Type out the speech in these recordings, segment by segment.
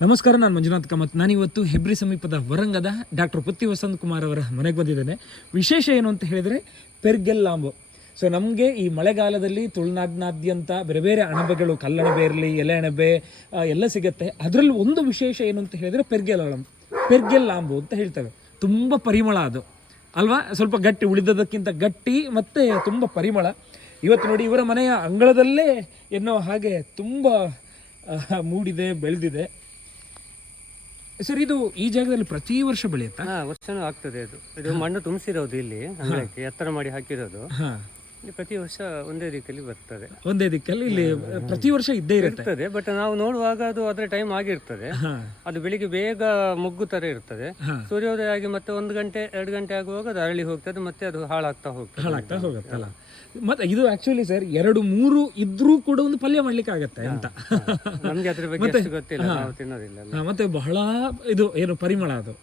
ನಮಸ್ಕಾರ, ನಾನು ಮಂಜುನಾಥ್ ಕಾಮತ್. ನಾನಿವತ್ತು ಹೆಬ್ರಿ ಸಮೀಪದ ವರಂಗದ ಡಾಕ್ಟರ್ ಪುತ್ತಿ ವಸಂತ್ ಕುಮಾರ್ ಅವರ ಮನೆಗೆ ಬಂದಿದ್ದೇನೆ. ವಿಶೇಷ ಏನು ಅಂತ ಹೇಳಿದರೆ ಪೆರ್ಗೆಲ್ಲಾಂಬು. ಸೊ ನಮಗೆ ಈ ಮಳೆಗಾಲದಲ್ಲಿ ತುಳುನಾಡಿನಾದ್ಯಂತ ಬೇರೆ ಬೇರೆ ಅಣಬೆಗಳು, ಕಲ್ಲಣಬೆ ಇರಲಿ, ಎಲೆ ಅಣಬೆ ಎಲ್ಲ ಸಿಗುತ್ತೆ. ಅದರಲ್ಲಿ ಒಂದು ವಿಶೇಷ ಏನು ಅಂತ ಹೇಳಿದರೆ ಪೆರ್ಗೆಲ್ಲಾಂಬು ಅಂತ ಹೇಳ್ತೇವೆ. ತುಂಬ ಪರಿಮಳ ಅದು ಅಲ್ವಾ, ಸ್ವಲ್ಪ ಗಟ್ಟಿ, ಉಳಿದದಕ್ಕಿಂತ ಗಟ್ಟಿ ಮತ್ತು ತುಂಬ ಪರಿಮಳ. ಇವತ್ತು ನೋಡಿ, ಇವರ ಮನೆಯ ಅಂಗಳದಲ್ಲೇ ಎನ್ನೋ ಹಾಗೆ ತುಂಬ ಮೂಡಿದೆ, ಬೆಳೆದಿದೆ. ಸರ್, ಇದು ಈ ಜಾಗದಲ್ಲಿ ಪ್ರತಿ ವರ್ಷ ಬೆಳೆಯುತ್ತಾ? ವರ್ಷನೂ ಆಗ್ತದೆ. ಇದು ಮಣ್ಣು ತುಂಬಿಸಿರೋದು, ಇಲ್ಲಿ ಅಂಗಳಕ್ಕೆ ಎತ್ತರ ಮಾಡಿ ಹಾಕಿರೋದು. ಇಲ್ಲಿ ಪ್ರತಿ ವರ್ಷ ಒಂದೇ ದಿಕ್ಕಲ್ಲಿ ಬರ್ತದೆ. ಒಂದೇ ದಿಕ್ಕಲ್ಲಿ ಇಲ್ಲಿ ಪ್ರತಿ ವರ್ಷ ಇದ್ದೇ ಇರ್ತದೆ. ಬಟ್ ನಾವು ನೋಡುವಾಗ ಅದು ಅದರ ಟೈಮ್ ಆಗಿರ್ತದೆ. ಅದು ಬೆಳಿಗ್ಗೆ ಬೇಗ ಮೊಗ್ಗು ತರ ಇರ್ತದೆ. ಸೂರ್ಯೋದಯ ಆಗಿ ಮತ್ತೆ 1 ಗಂಟೆ 2 ಗಂಟೆ ಆಗುವಾಗ ಅದು ಅರಳಿ ಹೋಗ್ತದೆ, ಮತ್ತೆ ಅದು ಹಾಳಾಗ್ತಾ ಹೋಗುತ್ತಲ್ಲ. ಮತ್ತೆ ಇದು ಆಕ್ಚುಲಿ ಸರ್ 2-3 ಇದ್ರೂ ಕೂಡ ಒಂದು ಪಲ್ಯ ಮಾಡ್ಲಿಕ್ಕೆ ಆಗತ್ತೆ ಅಂತ ನಮ್ಗೆ ಅದ್ರ ಬಗ್ಗೆ ಗೊತ್ತಿಲ್ಲ, ನಾವು ತಿನ್ನೋದಿಲ್ಲ. ಮತ್ತೆ ಬಹಳ ಇದು ಏನು ಪರಿಮಳ ಅದು.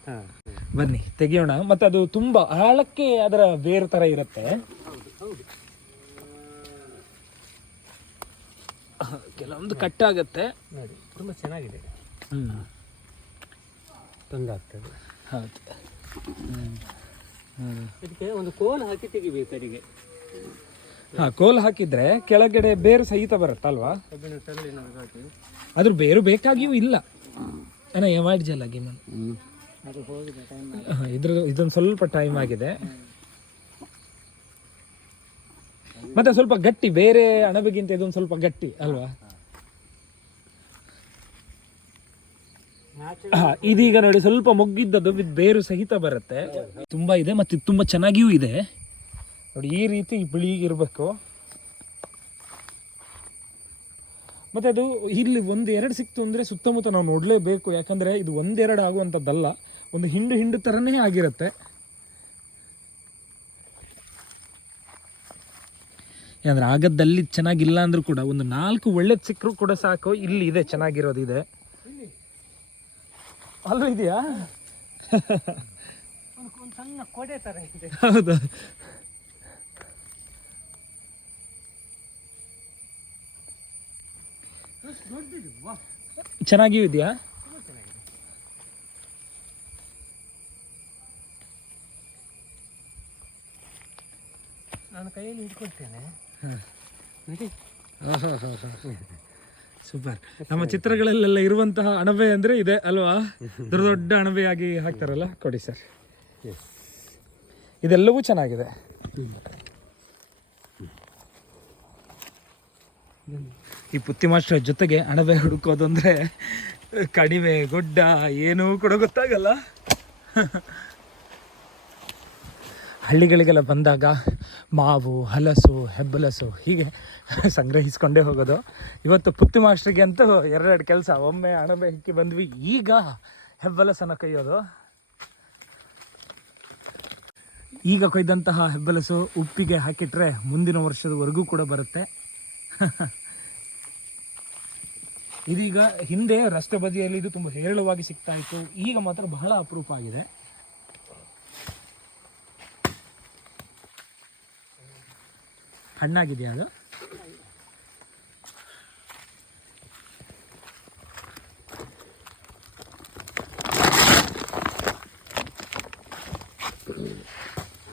ಬನ್ನಿ ತೆಗಿಯೋಣ. ಮತ್ತೆ ಅದು ತುಂಬಾ ಆಳಕ್ಕೆ ಅದರ ಬೇರೆ ತರ ಇರುತ್ತೆ. ಕೆಲವೊಂದು ಕಟ್ಟಾಗತ್ತೆ ನೋಡಿ, ತುಂಬಾ ಚೆನ್ನಾಗಿದೆ. ತಂದಾಗ್ತದೆ. ಹೌದು. ಇದಕ್ಕೆ ಒಂದು ಕೋಲ್ ಹಾಕಿ ತೆಗಿಬೇಕು ಅಡಿಗೆ. ಕೋಲ್ ಹಾಕಿದ್ರೆ ಕೆಳಗಡೆ ಬೇರು ಸಹಿತ ಬರುತ್ತಲ್ವಾ? ಅದ್ರ ಬೇರು ಬೇಕಾಗಿಯೂ ಇಲ್ಲ. ಇದೊಂದು ಸ್ವಲ್ಪ ಟೈಮ್ ಆಗಿದೆ. ಮತ್ತೆ ಸ್ವಲ್ಪ ಗಟ್ಟಿ, ಬೇರೆ ಅಣಬೆಗಿಂತ ಇದೊಂದು ಸ್ವಲ್ಪ ಗಟ್ಟಿ ಅಲ್ವಾ? ಇದೀಗ ನೋಡಿ, ಸ್ವಲ್ಪ ಮೊಗ್ಗಿದ್ದದ್ದು ಬೇರು ಸಹಿತ ಬರುತ್ತೆ. ತುಂಬಾ ಇದೆ, ಮತ್ತೆ ತುಂಬಾ ಚೆನ್ನಾಗಿಯೂ ಇದೆ ನೋಡಿ. ಈ ರೀತಿ ಬಿಳಿಗಿರ್ಬೇಕು. ಮತ್ತೆ ಅದು ಇಲ್ಲಿ 1-2 ಸಿಕ್ತು ಅಂದ್ರೆ ಸುತ್ತಮುತ್ತ ನಾವು ನೋಡ್ಲೇಬೇಕು. ಯಾಕಂದ್ರೆ ಇದು 1-2 ಆಗುವಂಥದ್ದಲ್ಲ, ಒಂದು ಹಿಂಡು ತರನೇ ಆಗಿರುತ್ತೆ. ಯಾಕಂದ್ರೆ ಆಗದ್ದಲ್ಲಿ ಚೆನ್ನಾಗಿಲ್ಲ ಅಂದ್ರೂ ಕೂಡ ಒಂದು 4 ಒಳ್ಳೇದು ಸಿಕ್ಕರೂ ಕೂಡ ಸಾಕು. ಇಲ್ಲಿ ಇದೆ, ಚೆನ್ನಾಗಿರೋದು ಇದೆ. ಅಲ್ಲೂ ಇದೆಯಾ? ಸಣ್ಣ ಕೊಡೆ ತರ ಇದೆ. ಹೌದಾ? ಚೆನ್ನಾಗಿಯೂ ಇದೆಯಾ? ನಾನು ಕೈಯಲ್ಲಿ ಹಿಡ್ಕೊಳ್ತೇನೆ. ಸೂಪರ್. ನಮ್ಮ ಚಿತ್ರಗಳಲ್ಲೆಲ್ಲ ಇರುವಂತಹ ಅಣಬೆ ಅಂದ್ರೆ ಇದೆ ಅಲ್ವಾ? ದೊಡ್ಡ ಅಣಬೆಯಾಗಿ ಹಾಕ್ತಾರಲ್ಲ, ಕೊಡಿ ಸರ್. ಇದೆಲ್ಲವೂ ಚೆನ್ನಾಗಿದೆ. ಈ ಪುತ್ತಿ ಮಾಸ್ಟರ್ ಜೊತೆಗೆ ಅಣಬೆ ಹುಡುಕೋದು ಅಂದ್ರೆ ಕಡಿಮೆ ಗೊಡ್ಡ ಏನೂ ಕೂಡ ಗೊತ್ತಾಗಲ್ಲ. ಹಳ್ಳಿಗಳಿಗೆಲ್ಲ ಬಂದಾಗ ಮಾವು, ಹಲಸು, ಹೆಬ್ಬಲಸು ಹೀಗೆ ಸಂಗ್ರಹಿಸ್ಕೊಂಡೇ ಹೋಗೋದು. ಇವತ್ತು ಪುತ್ತಿ ಮಾಸ್ಟ್ರಿಗೆ ಅಂತೂ 2 ಕೆಲಸ. ಒಮ್ಮೆ ಅಣಬೆ ಹಿಕ್ಕಿ ಬಂದ್ವಿ, ಈಗ ಹೆಬ್ಬಲಸನ್ನು ಕೊಯ್ಯೋದು. ಈಗ ಕೊಯ್ದಂತಹ ಹೆಬ್ಬಲಸು ಉಪ್ಪಿಗೆ ಹಾಕಿಟ್ರೆ ಮುಂದಿನ ವರ್ಷದವರೆಗೂ ಕೂಡ ಬರುತ್ತೆ. ಇದೀಗ ಹಿಂದೆ ರಸ್ತೆ ಬದಿಯಲ್ಲಿ ಇದು ತುಂಬ ಹೇರಳವಾಗಿ ಸಿಗ್ತಾ ಇತ್ತು, ಈಗ ಮಾತ್ರ ಬಹಳ ಅಪರೂಪ ಆಗಿದೆ. ಹಣ್ಣಾಗಿದೆಯಾ ಅದು?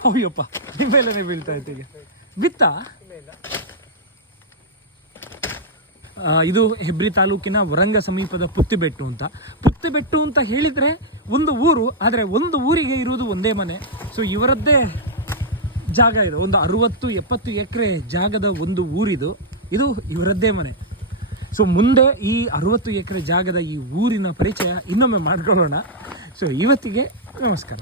ಅಯ್ಯಪ್ಪ, ನಿಮ್ಮೆಲ್ಲನೇ ಬೀಳ್ತಾ ಇತ್ತು. ಈಗ ಬಿತ್ತಾ? ಇದು ಹೆಬ್ರಿ ತಾಲೂಕಿನ ವರಂಗ ಸಮೀಪದ ಪುತ್ತಿಬೆಟ್ಟು ಅಂತ. ಪುತ್ತಿಬೆಟ್ಟು ಅಂತ ಹೇಳಿದರೆ ಒಂದು ಊರು, ಆದರೆ ಒಂದು ಊರಿಗೆ ಇರುವುದು ಒಂದೇ ಮನೆ. ಸೊ ಇವರದ್ದೇ ಜಾಗ ಇದು. ಒಂದು 60-70 ಎಕರೆ ಜಾಗದ ಒಂದು ಊರಿದು. ಇದು ಇವರದ್ದೇ ಮನೆ. ಸೊ ಮುಂದೆ ಈ 60 ಎಕರೆ ಜಾಗದ ಈ ಊರಿನ ಪರಿಚಯ ಇನ್ನೊಮ್ಮೆ ಮಾಡ್ಕೊಳ್ಳೋಣ. ಸೊ ಇವತ್ತಿಗೆ ನಮಸ್ಕಾರ.